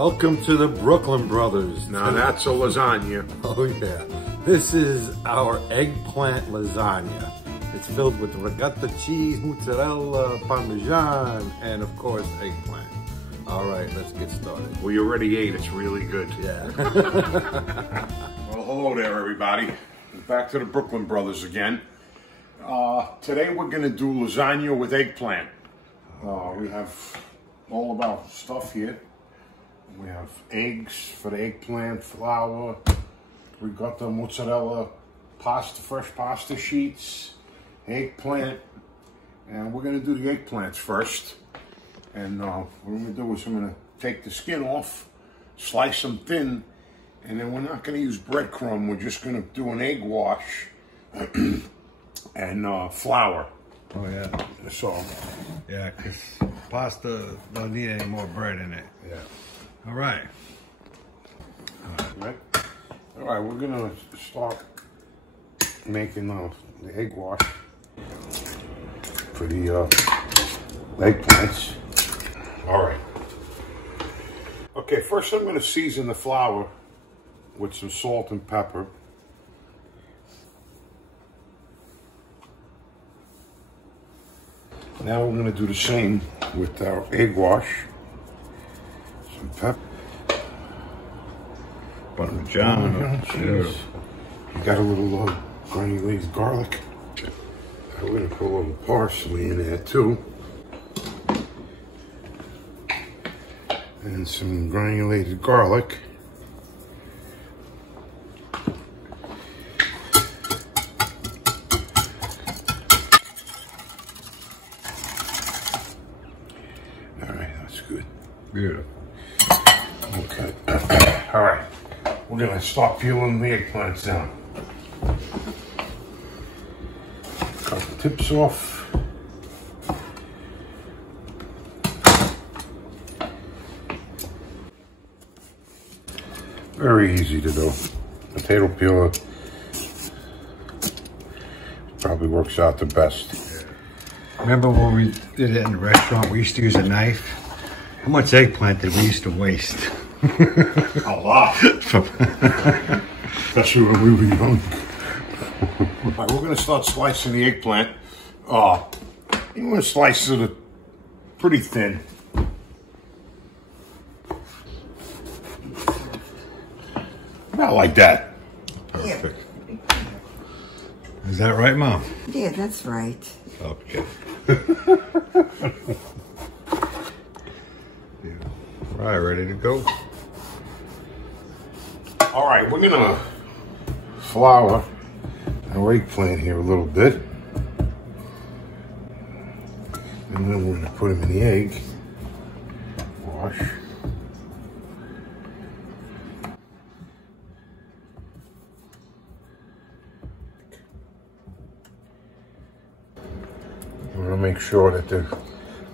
Welcome to the Brooklyn Brothers. Now that's a lasagna. Oh yeah. This is our eggplant lasagna. It's filled with ricotta cheese, mozzarella, parmesan, and of course eggplant. All right, let's get started. Well, you already ate. It's really good. Yeah. Well, hello there, everybody. Back to the Brooklyn Brothers again. Today we're going to do lasagna with eggplant. We have all of our stuff here. We have eggs for the eggplant, flour, ricotta, mozzarella, pasta, fresh pasta sheets, eggplant, and we're going to do the eggplants first. And what I'm going to do is I'm going to take the skin off, slice them thin, and then we're not going to use breadcrumb. We're just going to do an egg wash and flour. Oh yeah. So yeah, because pasta don't need any more bread in it. yeah. All right. All right, we're going to start making the egg wash for the eggplants. All right. Okay, first I'm going to season the flour with some salt and pepper. Now we're going to do the same with our egg wash. Some pepper. Parmesan. Cheese. You got a little granulated garlic. We're going to put a little parsley in there too. And some granulated garlic. All right, that's good. Beautiful. Okay. All right. We're going to start peeling the eggplants down. Cut the tips off. Very easy to do. Potato peeler probably works out the best. Remember when we did it in the restaurant? We used to use a knife. How much eggplant did we used to waste? A lot. Especially when we were young. All right, we're going to start slicing the eggplant. You want to slice it pretty thin. Not like that. Perfect. Is that right, Mom? Yeah, that's right. Okay. Fry ready to go. All right, we're gonna flour our eggplant here a little bit, and then we're gonna put them in the egg wash. We're gonna make sure that they're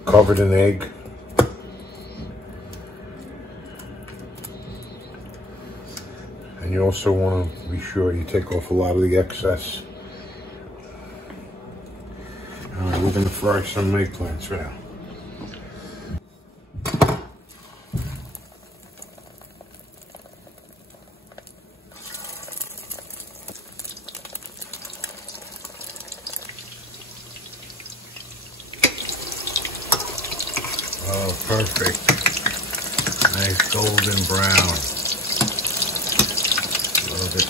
covered in egg. And you also want to be sure you take off a lot of the excess. All right, we're going to fry some eggplants now. Oh, perfect. Nice golden brown. Love it.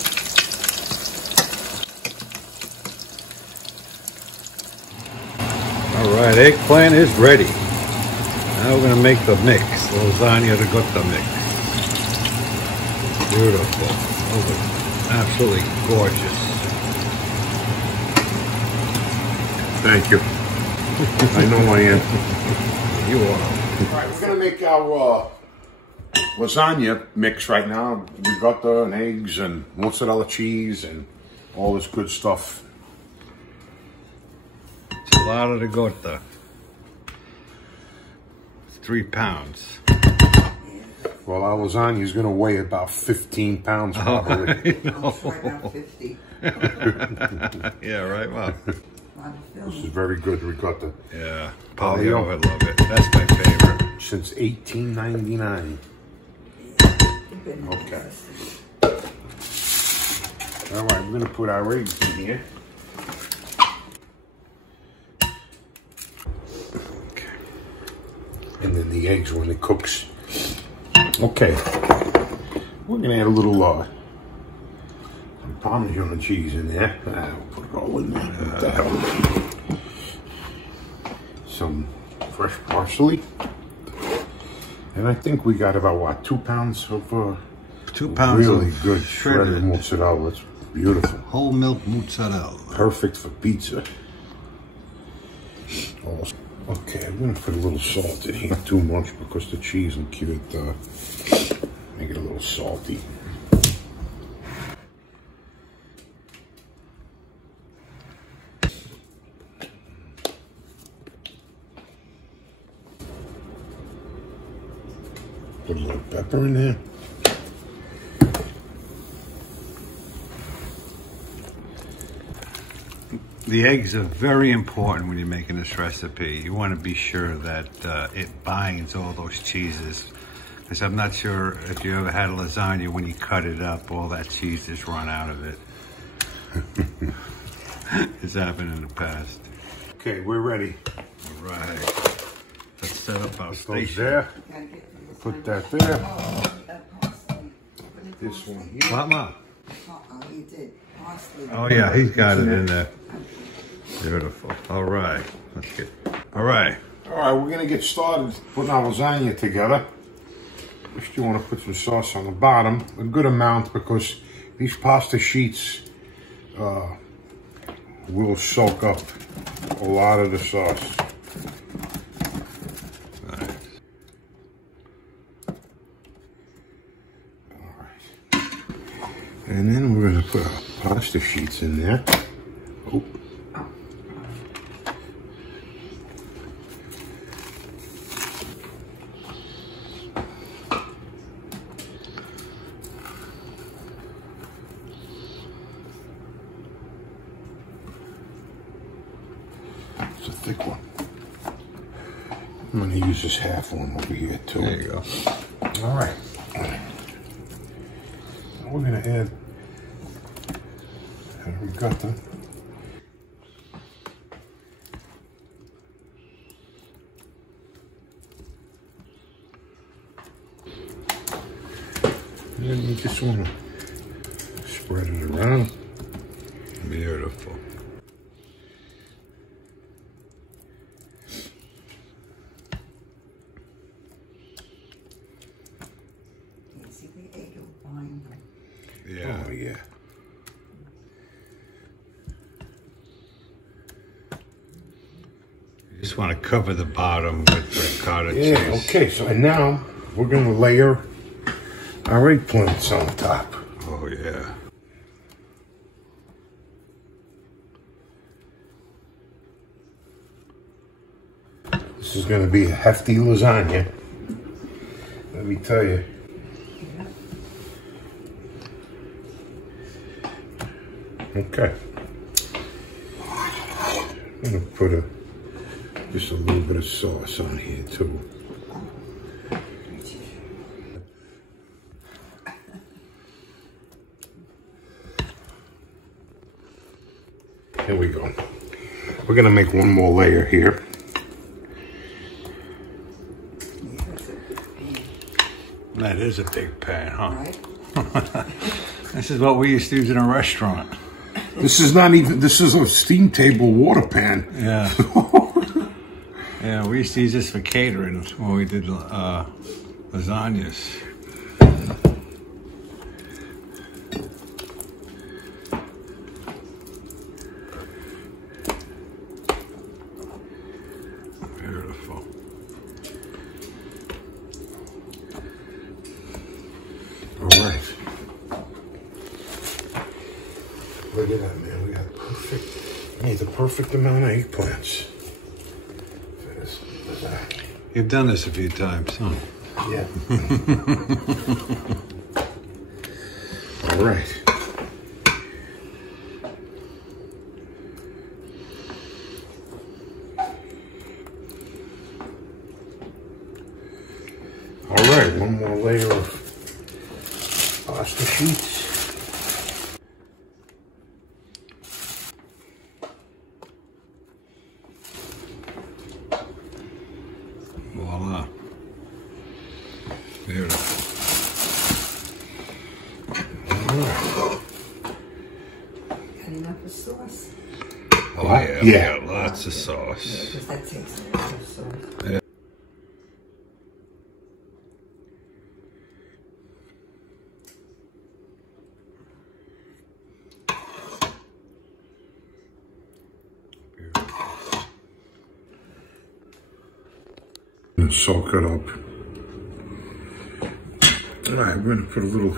All right, eggplant is ready. Now we're going to make the mix, the lasagna ricotta mix. Beautiful. Oh, absolutely gorgeous. Thank you. I know I am. You are. All right, we're going to make our lasagna mix right now. Ricotta and eggs and mozzarella cheese and all this good stuff. It's a lot of ricotta. It's 3 pounds. Well, our lasagna is going to weigh about 15 pounds probably. I know. About 50. Yeah, right, Mom. This is very good ricotta. Yeah, Polly, I love it. That's my favorite. Since 1899. Okay. All right, we're gonna put our eggs in here. Okay. And then the eggs when it cooks. Okay. We're gonna add a little some Parmesan cheese in there. We'll put it all in there. What the hell? Some fresh parsley. And I think we got about, what, 2 pounds of 2 pounds really of good shredded mozzarella. It's beautiful. Whole milk mozzarella. Perfect for pizza. Okay, I'm gonna put a little salt in here. Not too much because the cheese will make it a little salty. Put a little pepper in there. The eggs are very important when you're making this recipe. You want to be sure that it binds all those cheeses. Because I'm not sure if you ever had a lasagna, when you cut it up, all that cheese just run out of it. It's happened in the past. Okay, we're ready. All right. Let's set up our Goes station. there. Put that there. This one here. What, Mom? Oh, you did. Parsley. Oh, yeah, he's got it in there. Beautiful. All right. Let's get... All right. All right, we're gonna get started putting our lasagna together. First, you want to put some sauce on the bottom, a good amount, because these pasta sheets will soak up a lot of the sauce. Nice. All right, and then we're gonna put our pasta sheets in there. Oh. It's a thick one. I'm gonna use this half one over here too. There you go. All right. Now we're gonna add a ricotta. And then you just wanna spread it around. Beautiful. See the egg will bind them. Yeah. Oh yeah. You just want to cover the bottom with ricotta Yeah, cheese. okay, so and now we're gonna layer our eggplants on top. Oh, yeah. This is gonna be a hefty lasagna. Let me tell you. Okay. I'm gonna put just a little bit of sauce on here too. Here we go. We're gonna make one more layer here. That is a big pan, huh? Right? This is what we used to use in a restaurant. This is not even, this is a steam table water pan. Yeah. Yeah, we used to use this for catering when we did lasagnas. Beautiful. All right. Look at that, man. We got the perfect amount of eggplants for this lasagna. You've done this a few times, huh? Yeah. All right. All right, one more layer of pasta sheets. Voila. Beautiful. Got enough of sauce? Oh yeah, we got lots of sauce. Because that takes a lot of sauce. Yeah. And soak it up. All right, we're gonna put a little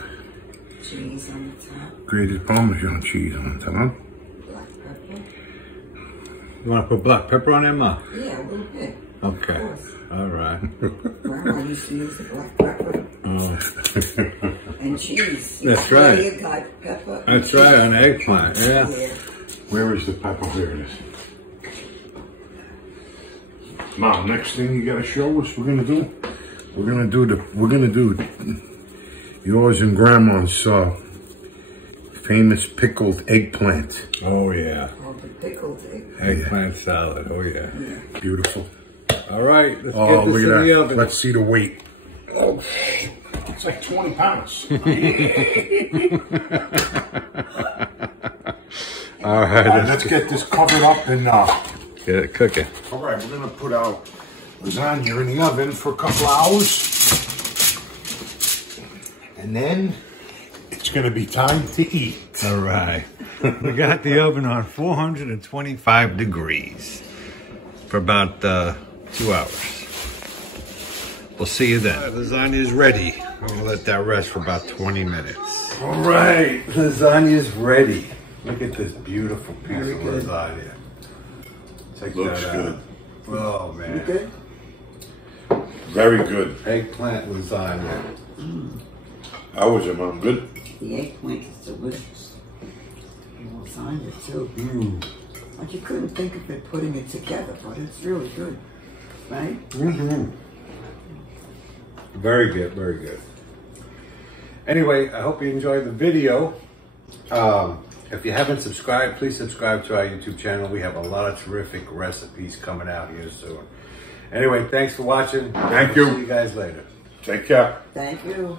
Cheese on the top. grated Parmesan cheese on top. Black pepper. You want to put black pepper on there, Ma? Yeah, a little bit. Okay. Of course. All right. Grandma used to use the black pepper Oh, and cheese. That's right. You got pepper. that's right, on eggplant. Yeah. Where is the pepper? Here it is. Now, next thing you gotta show us, we're gonna do yours and Grandma's famous pickled eggplant. Oh yeah. Oh, the pickled egg. Eggplant salad. Oh yeah. Beautiful. All right. Let's Oh, get this look in at the that. oven. Let's see the weight. Oh, it's like 20 pounds. All right. Let's get this covered up and Get it cooking. all right, we're gonna put our lasagna in the oven for a couple hours. And then it's gonna be time to eat. All right. We got the oven on 425 degrees for about 2 hours. We'll see you then. Lasagna is ready. I'm gonna let that rest for about 20 minutes. All right, lasagna's ready. Look at this beautiful piece of lasagna. Check Looks that good. out. Oh man. Good? Very good. Eggplant lasagna. How was it, Mom? Good? The eggplant is delicious. And lasagna too. Like you couldn't think of it putting it together, but it's really good. Right? Very good, very good. Anyway, I hope you enjoyed the video. If you haven't subscribed, please subscribe to our YouTube channel. We have a lot of terrific recipes coming out here soon. Anyway, thanks for watching. Thank you. See you guys later. Take care. Thank you.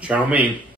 Ciao, me.